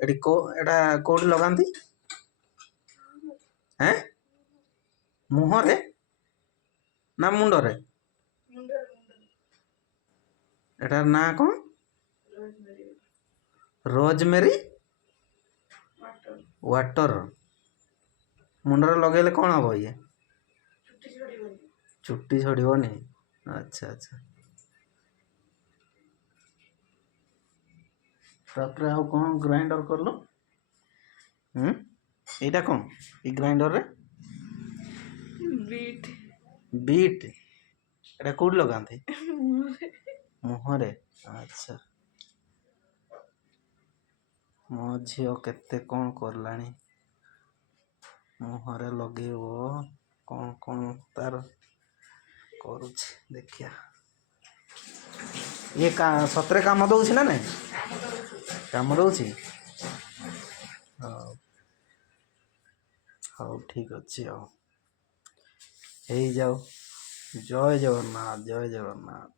ଏଠି ଏଟା କୋଉଠି ଲଗାନ୍ତି? ହେଁ ମୁହଁରେ ନା ମୁଣ୍ଡରେ? ଏଟାର ନାଁ କ'ଣ? Rosemary water. ମୁଣ୍ଡରେ ଲଗେଇଲେ କ'ଣ ହବ ଇଏ? ଚୁଟି ଝଡ଼ିବନି। ଆଚ୍ଛା ଆଚ୍ଛା। ତାପରେ ଆଉ କ'ଣ ଗ୍ରାଇଣ୍ଡର କଲ? ଏଇଟା କ'ଣ ଏଇ ଗ୍ରାଇଣ୍ଡରରେ? ବିଟ୍। ଏଟା କୋଉଠି ଲଗାନ୍ତି? ମୁହଁରେ। ଆଚ୍ଛା। ମୋ ଝିଅ କେତେ କ'ଣ କଲାଣି। ମୁହଁରେ ଲଗେଇବ କ'ଣ କ'ଣ ତାର କରୁଛି ଦେଖିଆ। ଇଏ ସତରେ କାମ ଦଉଛି ନା ନାଇଁ? କାମ ଦଉଛି। ହଉ ହଉ ଠିକ୍ ଅଛି ଆଉ ହେଇଯାଉ। ଜୟ ଜଗନ୍ନାଥ, ଜୟ ଜଗନ୍ନାଥ।